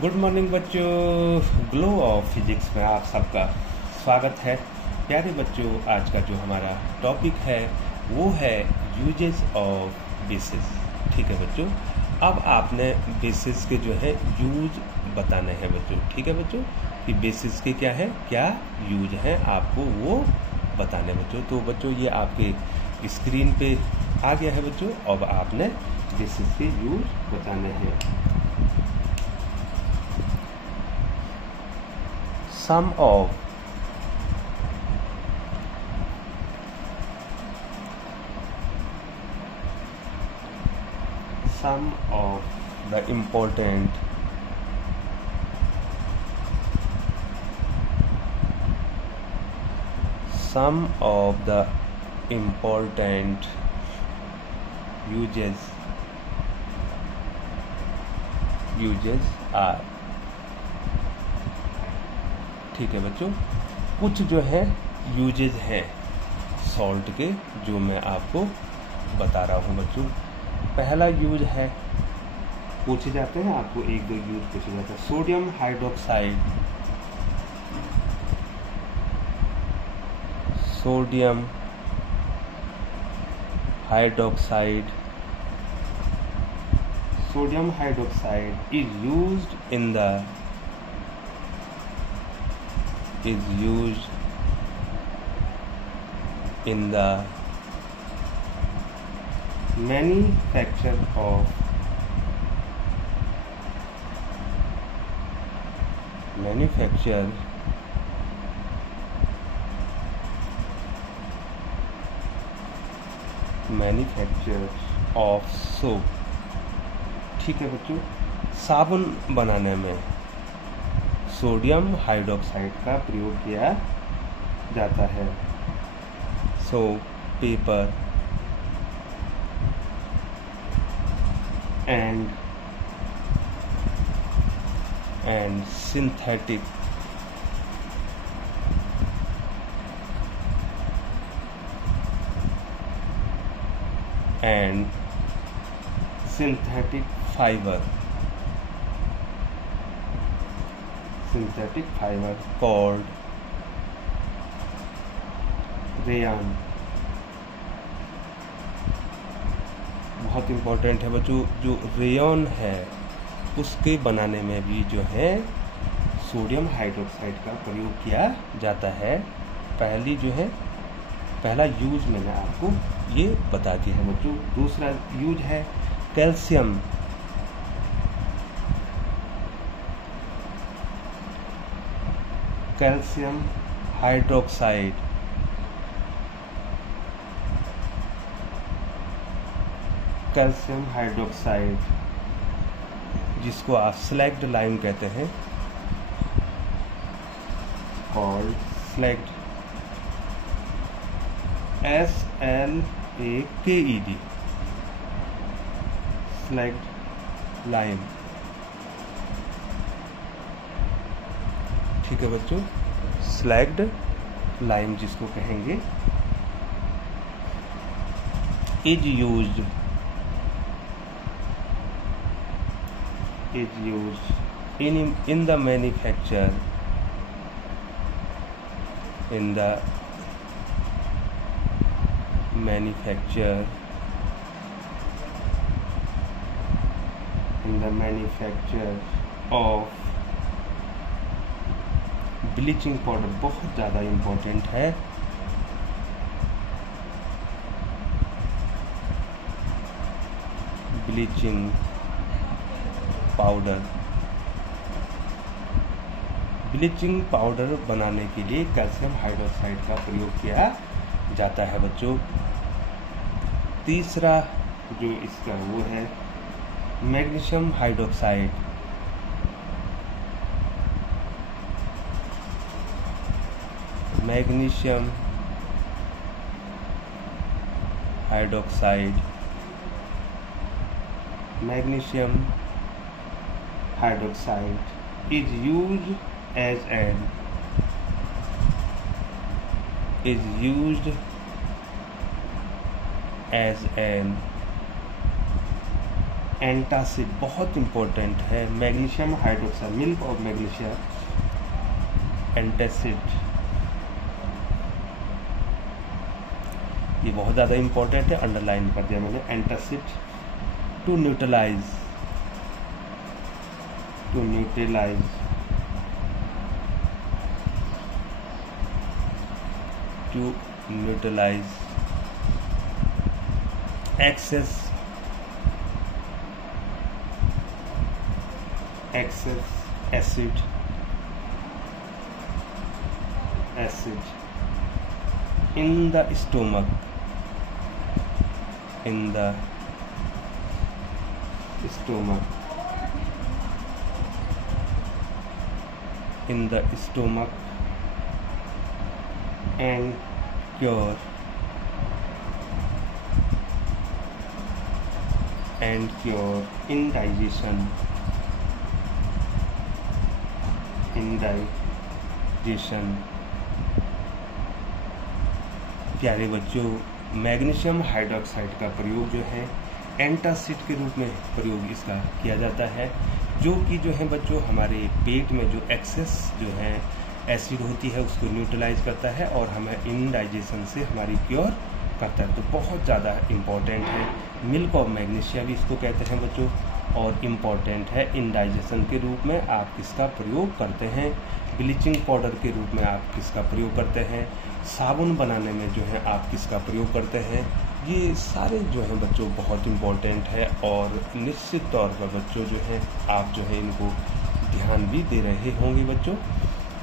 Good morning बच्चों। Glow of physics में आप सबका स्वागत है। प्यारे बच्चों, आज का जो हमारा टॉपिक है वो है यूजेस ऑफ बेसिस। ठीक है बच्चों, अब आपने बेसिस के जो है यूज बताने हैं बच्चों। ठीक है बच्चों, कि बेसिस के क्या है, क्या यूज है, आपको वो बताने बच्चों। तो बच्चों ये आपके स्क्रीन पे आ गया है बच्चों। अब आपने बेसिस के यूज बताने हैं। Some of the important uses are। ठीक है बच्चों, कुछ जो है यूजेज हैं सॉल्ट के, जो मैं आपको बता रहा हूँ बच्चों। पहला यूज है, पूछे जाते हैं आपको एक दो यूज पूछे जाते हैं। Sodium hydroxide, sodium hydroxide is used in the manufacture of soap। ठीक है बच्चों, साबुन बनाने में सोडियम हाइड्रोक्साइड का प्रयोग किया जाता है। Soap, paper and synthetic fiber called rayon। बहुत इम्पोर्टेंट है बच्चों, जो रेयन है उसके बनाने में भी जो है सोडियम हाइड्रोक्साइड का प्रयोग किया जाता है। पहला यूज मैंने आपको ये बता दिया है बच्चों। दूसरा यूज है कैल्शियम हाइड्रोक्साइड। जिसको आप स्लैग्ड लाइम कहते हैं, called slagged, SLAKED, slagged lime. ठीक है बच्चों, स्लैग्ड लाइम जिसको कहेंगे, is used in the manufacture of bleaching powder. बहुत ज़्यादा इम्पोर्टेंट है। ब्लीचिंग पाउडर बनाने के लिए कैल्शियम हाइड्रोक्साइड का प्रयोग किया जाता है बच्चों। तीसरा जो इसका वो है magnesium hydroxide. Magnesium hydroxide is used as an antacid बहुत इम्पोर्टेंट है, magnesium hydroxide, milk of magnesium, antacid, ये बहुत ज़्यादा इम्पोर्टेंट है, अंडरलाइन कर दिया मैंने। Antacid to neutralise excess acid in the stomach, and cure indigestion प्यारे बच्चों, मैग्नीशियम हाइड्रोक्साइड का प्रयोग जो है एंटासिड के रूप में प्रयोग इसका किया जाता है, जो कि जो है बच्चों हमारे पेट में जो एक्सेस जो है एसिड होती है उसको न्यूट्रलाइज करता है और हमें इनडाइजेशन से हमारी क्योर करता है। तो बहुत ज़्यादा इम्पॉर्टेंट है, मिल्क ऑफ मैग्नीशिया भी इसको कहते हैं बच्चों, और इम्पॉर्टेंट है इंडाइजेशन के रूप में आप किसका प्रयोग करते हैं, ब्लीचिंग पाउडर के रूप में आप किसका प्रयोग करते हैं, साबुन बनाने में जो है आप किसका प्रयोग करते हैं। ये सारे जो हैं बच्चों बहुत इम्पॉर्टेंट है और निश्चित तौर पर बच्चों जो है आप जो है इनको ध्यान भी दे रहे होंगे बच्चों।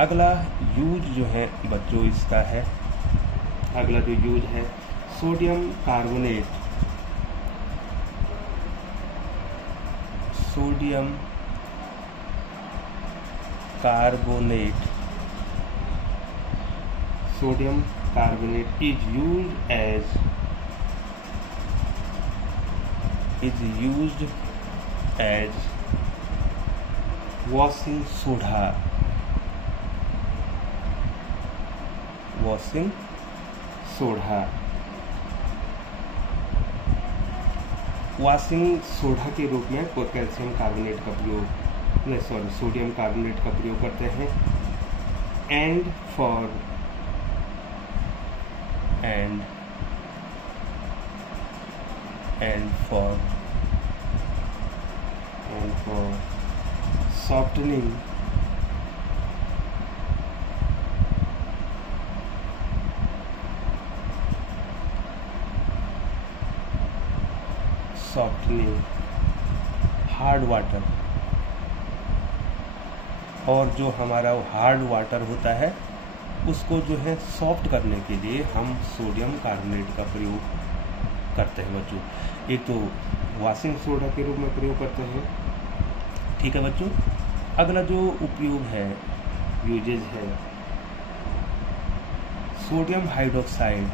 अगला यूज जो है बच्चों इसका है, अगला जो यूज है sodium carbonate, sodium carbonate is used as washing soda, washing soda के रूप में कैल्शियम कार्बोनेट का प्रयोग, सोडियम कार्बोनेट का प्रयोग करते हैं। And for softening hard water, और जो हमारा हार्ड वाटर होता है उसको जो है सॉफ्ट करने के लिए हम सोडियम कार्बोनेट का प्रयोग करते हैं बच्चों। एक तो वॉशिंग सोडा के रूप में प्रयोग करते हैं, ठीक है बच्चों। अगला जो उपयोग है, यूजेज है, sodium hydroxide,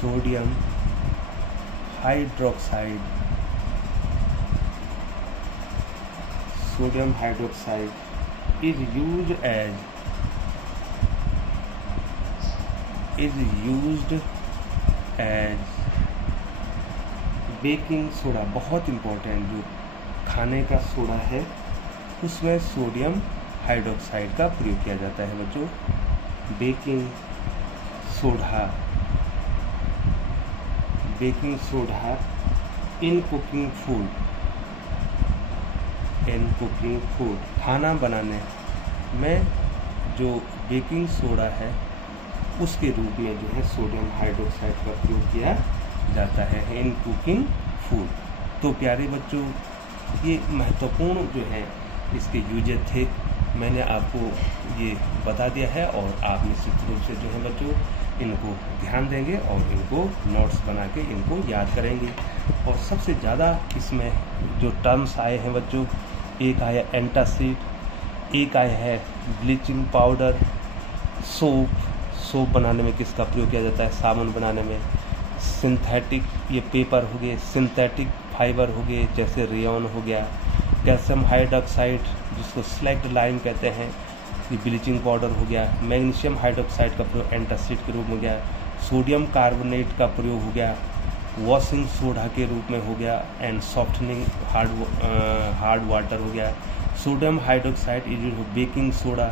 sodium hydroxide is used as baking soda, बहुत इम्पोर्टेंट, जो खाने का सोडा है उसमें सोडियम हाइड्रोक्साइड का प्रयोग किया जाता है बच्चों। Baking soda in cooking food, खाना बनाने में जो बेकिंग सोडा है उसके रूप में जो है सोडियम हाइड्रोक्साइड का प्रयोग किया जाता है इन कुकिंग फूड। तो प्यारे बच्चों, ये महत्वपूर्ण जो है इसके यूजेज थे, मैंने आपको ये बता दिया है और आप निश्चित रूप से जो है बच्चों इनको ध्यान देंगे और इनको नोट्स बना के इनको याद करेंगे। और सबसे ज़्यादा इसमें जो टर्म्स आए हैं बच्चों, एक आया एंटासिड, एक आया है ब्लीचिंग पाउडर, सोप बनाने में किसका प्रयोग किया जाता है, साबुन बनाने में, सिंथेटिक ये पेपर हो गए, सिंथेटिक फाइबर हो गए जैसे रेयन हो गया, कैल्शियम हाइड्रोक्साइड जिसको स्लैक्ड लाइम कहते हैं, ये ब्लीचिंग पाउडर हो गया, मैग्नीशियम हाइड्रोक्साइड का प्रयोग एंटासिड के रूप में हो गया, सोडियम कार्बोनेट का प्रयोग हो गया, वॉशिंग सोडा के रूप में हो गया, एंड सॉफ्टनिंग हार्ड वाटर हो गया। Sodium hydroxide is baking soda,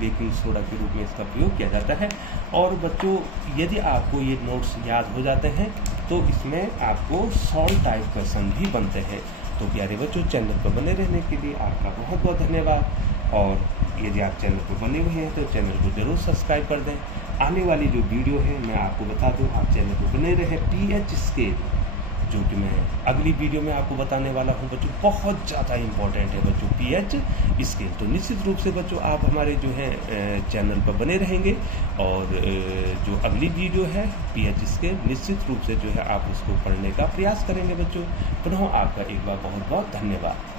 baking soda के रूप में इसका प्रयोग किया जाता है। और बच्चों यदि आपको ये नोट्स याद हो जाते हैं तो इसमें आपको सॉल्व टाइप क्वेश्चन भी बनते हैं। तो प्यारे बच्चों, चैनल पर बने रहने के लिए आपका बहुत बहुत धन्यवाद। और यदि आप चैनल पर बने हुए हैं तो चैनल को ज़रूर सब्सक्राइब कर दें। आने वाली जो वीडियो है मैं आपको बता दूं, आप चैनल पर बने रहे। पीएच स्केल जो कि मैं अगली वीडियो में आपको बताने वाला हूं बच्चों, बहुत ज़्यादा इम्पोर्टेंट है बच्चों पीएच स्केल। तो निश्चित रूप से बच्चों आप हमारे जो है चैनल पर बने रहेंगे, और जो अगली वीडियो है पीएच स्केल, निश्चित रूप से जो है आप उसको पढ़ने का प्रयास करेंगे बच्चों। पुनः आपका एक बार बहुत बहुत धन्यवाद।